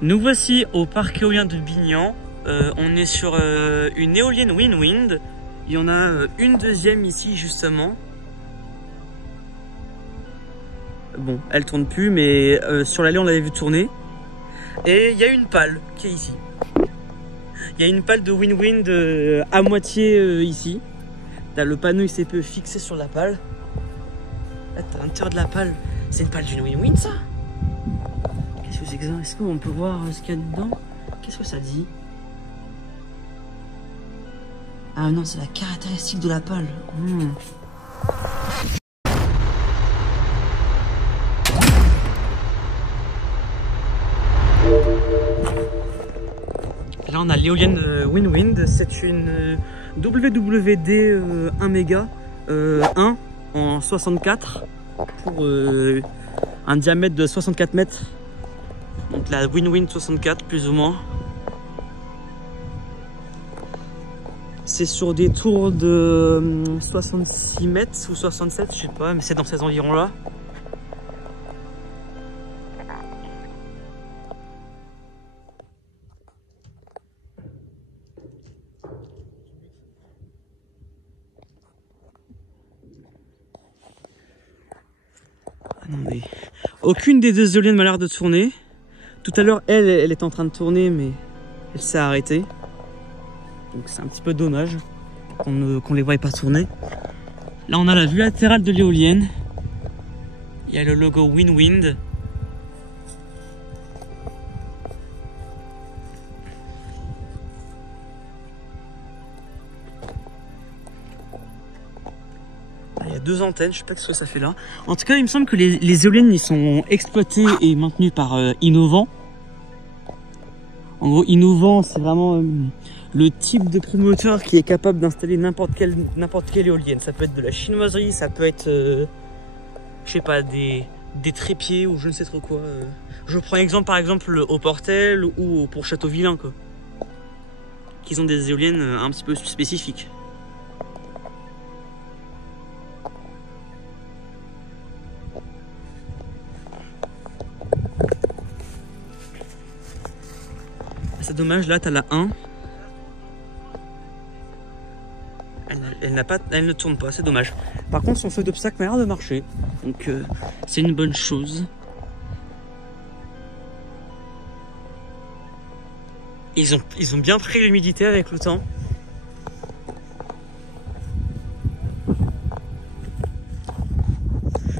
Nous voici au parc éolien de Bignan. On est sur une éolienne Wind. Il y en a une deuxième ici justement. Bon, elle tourne plus, mais sur l'allée on l'avait vu tourner. Et il y a une pale qui est ici. Il y a une pale de Wind à moitié ici. Là, le panneau il s'est peu fixé sur la pale. Là, t'as l'intérieur de la pale. C'est une pale d'une Wind ça? Qu'est-ce que c'est que ça? Est-ce qu'on peut voir ce qu'il y a dedans? Qu'est-ce que ça dit? Ah non, c'est la caractéristique de la pale. Là on a l'éolienne Wind, c'est une WWD 1 méga 1 en 64 pour un diamètre de 64 mètres. Donc la Wind 64 plus ou moins. C'est sur des tours de 66 mètres ou 67, je sais pas, mais c'est dans ces environs là. Attendez. Aucune des deux éoliennes m'a l'air de tourner. Tout à l'heure, elle est en train de tourner, mais elle s'est arrêtée. Donc c'est un petit peu dommage qu'on les voie pas tourner. Là, on a la vue latérale de l'éolienne. Il y a le logo Wind. Il y a deux antennes, je sais pas ce que ça fait là. En tout cas, il me semble que les éoliennes ils sont exploitées et maintenues par Innovent. En gros, Innovent, c'est vraiment le type de promoteur qui est capable d'installer n'importe quelle éolienne. Ça peut être de la chinoiserie, ça peut être, je sais pas, des trépieds ou je ne sais trop quoi. Je prends exemple par exemple au Portel ou pour Château-Vilain, quoi. Qu'ils ont des éoliennes un petit peu spécifiques. C'est dommage, là t'as la 1. Elle ne tourne pas, c'est dommage. Par contre son feu d'obstacle m'a l'air de marcher. Donc c'est une bonne chose. Ils ont bien pris l'humidité avec le temps.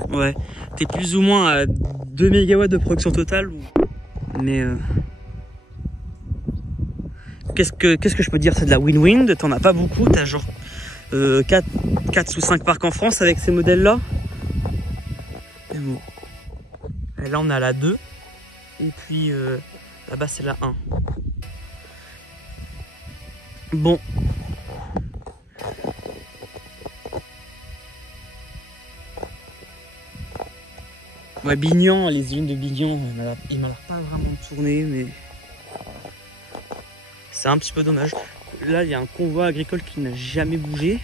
Ouais, t'es plus ou moins à 2 MW de production totale. Mais qu'est-ce que je peux dire, c'est de la Wind, t'en as pas beaucoup, t'as genre 4 ou 5 parcs en France avec ces modèles là. Et bon. Et là on a la 2 et puis là-bas c'est la 1. Bon. Ouais, Bignan, les unes de Bignan, il m'a l'air pas vraiment tourné, mais c'est un petit peu dommage. Là, il y a un convoi agricole qui n'a jamais bougé.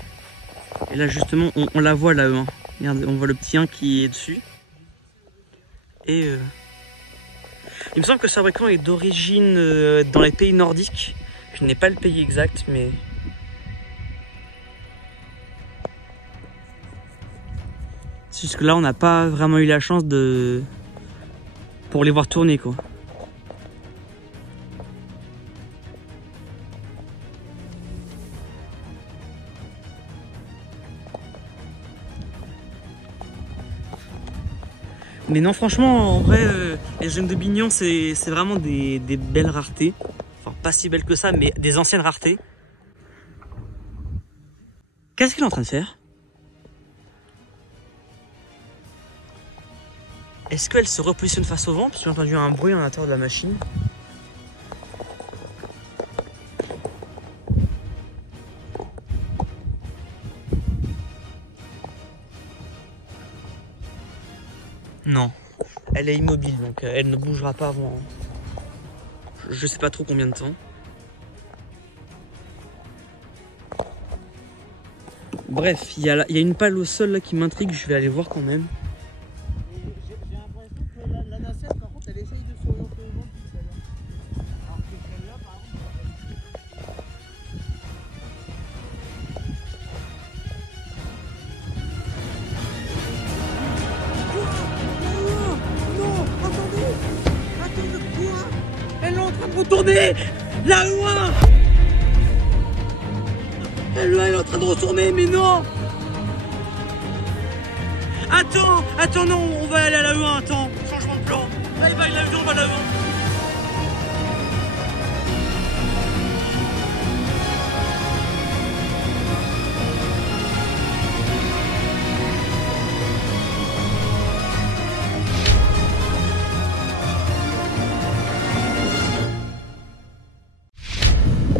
Et là, justement, on la voit là. Hein. Regardez, on voit le petit 1 qui est dessus. Et il me semble que ce fabricant est d'origine dans les pays nordiques. Je n'ai pas le pays exact, mais jusque là, on n'a pas vraiment eu la chance pour les voir tourner, quoi. Mais non, franchement, en vrai, les jeunes de Bignan, c'est vraiment des belles raretés. Enfin, pas si belles que ça, mais des anciennes raretés. Qu'est-ce qu'il est en train de faire? Est-ce qu'elle se repositionne face au vent? Parce que j'ai entendu un bruit à l'intérieur de la machine. Non, elle est immobile, donc elle ne bougera pas avant. Je sais pas trop combien de temps. Bref, il y a une pale au sol là qui m'intrigue, je vais aller voir quand même. J'ai l'impression que la nacelle, par contre, elle essaye de s'orienter au vent depuis tout à l'heure. retourner. La E1. Le 1 est en train de retourner, mais non. Attends, non, on va aller à la E1, attends, changement de plan. Bye bye la E2, on va à la E1.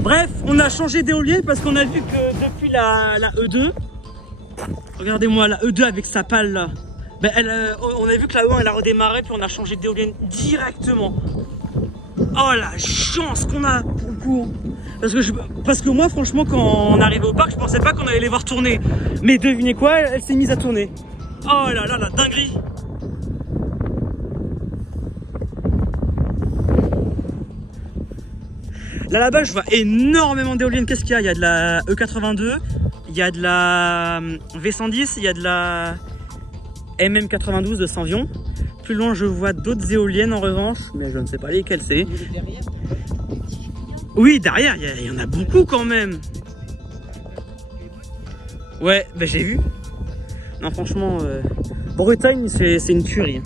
Bref, on a changé d'éolienne parce qu'on a vu que depuis la E2, regardez-moi la E2 avec sa pale là, ben on a vu que la E1 elle a redémarré puis on a changé d'éolienne directement. Oh la chance qu'on a pour le coup. Parce que moi franchement quand on arrivait au parc je pensais pas qu'on allait les voir tourner. Mais devinez quoi, elle s'est mise à tourner. Oh là là la dinguerie. Là-bas, je vois énormément d'éoliennes. Qu'est-ce qu'il y a? Il y a de la E82, il y a de la V110, il y a de la MM92 de Senvion. Plus loin, je vois d'autres éoliennes en revanche, mais je ne sais pas lesquelles c'est. Oui, derrière, il y en a beaucoup quand même. Ouais, bah j'ai vu. Non, franchement, Bretagne, c'est une tuerie.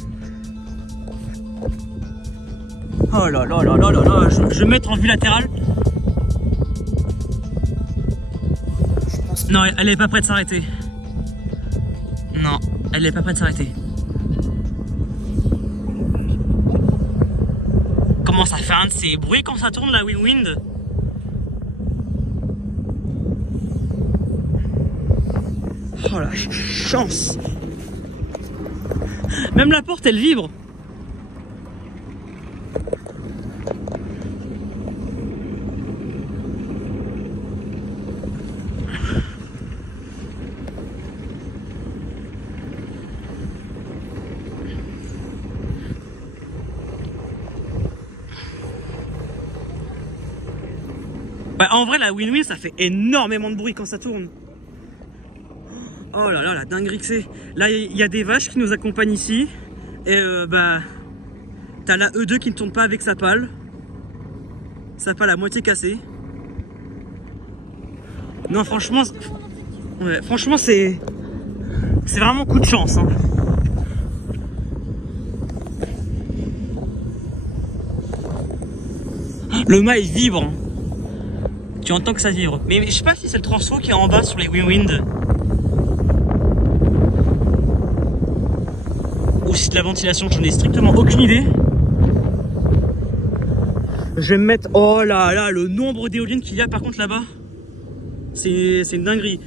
Oh là là là là là là, je vais mettre en vue latérale. Non, elle est pas prête de s'arrêter. Non, elle est pas prête de s'arrêter. Comment ça fait un de ces bruits quand ça tourne la WinWind? Oh la chance. Même la porte elle vibre. Bah, en vrai, la WinWind, ça fait énormément de bruit quand ça tourne. Oh là là, la dinguerie que c'est. Là, il y a des vaches qui nous accompagnent ici. Et bah, t'as la E2 qui ne tourne pas avec sa pale. Sa pale à moitié cassée. Non, franchement, ouais, franchement, c'est vraiment coup de chance. Hein. Le mât, il vibre. Hein. Tu entends que ça vibre. Mais je sais pas si c'est le transfo qui est en bas sur les WinWind. Ou si c'est de la ventilation, j'en ai strictement aucune idée. Je vais me mettre... Oh là là, le nombre d'éoliennes qu'il y a par contre là-bas. C'est une dinguerie.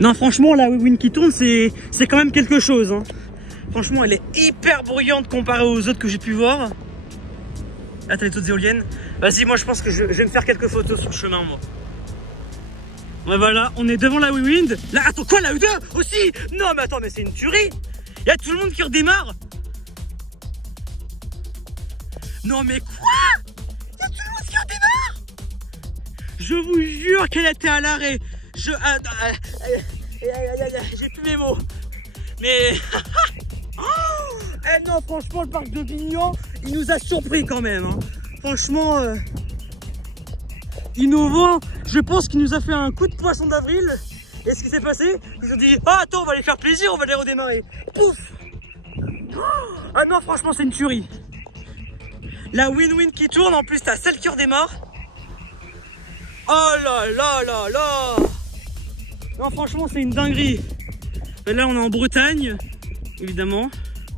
Non, franchement, la WinWind qui tourne, c'est quand même quelque chose. Hein. Franchement, elle est hyper bruyante comparée aux autres que j'ai pu voir. Là, t'as les autres éoliennes. Vas-y, moi, je pense que je vais me faire quelques photos sur le chemin, moi. Ouais, voilà, on est devant la WinWind. Là, attends, quoi, la E2 aussi? Non, mais attends, mais c'est une tuerie. Il y a tout le monde qui redémarre. Non, mais quoi? Il y a tout le monde qui redémarre. Je vous jure qu'elle était à l'arrêt. J'ai plus mes mots. Mais non, franchement, le parc de Bignon, il nous a surpris quand même. Hein. Franchement, innovant. Je pense qu'il nous a fait un coup de poisson d'avril. Et ce qui s'est passé, ils ont dit ah, attends, on va les faire plaisir, on va les redémarrer. Pouf. Ah non, franchement, c'est une tuerie. La WinWind qui tourne, en plus, t'as celle qui redémarre. Oh là là là là. Non, franchement, c'est une dinguerie. Et là, on est en Bretagne, évidemment.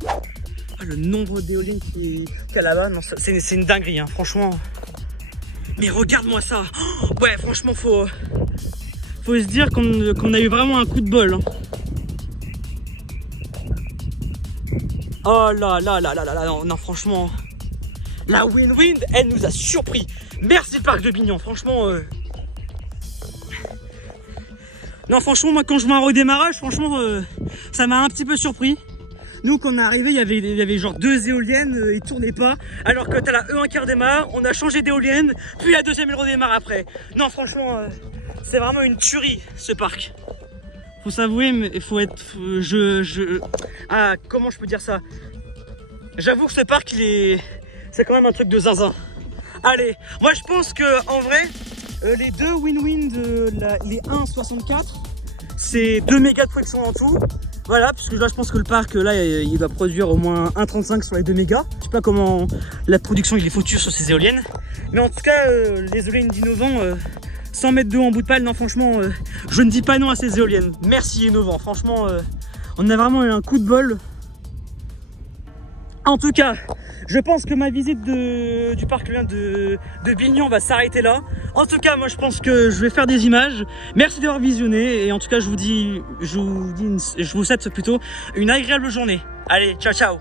Ah, le nombre d'éoliennes qu'il y a là-bas, c'est une dinguerie, hein, franchement. Mais regarde-moi ça. Oh, ouais, franchement, faut se dire qu'on a eu vraiment un coup de bol. Hein. Oh là là là là là là, non, franchement. La WinWind, elle nous a surpris. Merci, parc de Bignon, franchement. Non, franchement, moi, quand je vois un redémarrage, franchement, ça m'a un petit peu surpris. Nous, quand on est arrivé, il y avait genre 2 éoliennes, ils tournaient pas. Alors que t'as la E1 qui redémarre, on a changé d'éolienne, puis la deuxième elle redémarre après. Non, franchement, c'est vraiment une tuerie ce parc. Faut s'avouer, mais il faut être. Ah, comment je peux dire ça? J'avoue que ce parc, c'est quand même un truc de zinzin. Allez, moi je pense que en vrai, les deux win-win les 1,64, c'est 2 mégas de production en tout. Voilà, puisque là je pense que le parc là il va produire au moins 1,35 sur les 2 mégas. Je sais pas comment la production il est foutu sur ces éoliennes. Mais en tout cas, les éoliennes d'Innovant, 100 mètres d'eau en bout de pale, non franchement, je ne dis pas non à ces éoliennes. Merci Innovant, franchement, on a vraiment eu un coup de bol. En tout cas, je pense que ma visite du parc de Bignon va s'arrêter là. En tout cas, moi je pense que je vais faire des images. Merci d'avoir visionné et en tout cas je vous souhaite plutôt une agréable journée. Allez, ciao ciao.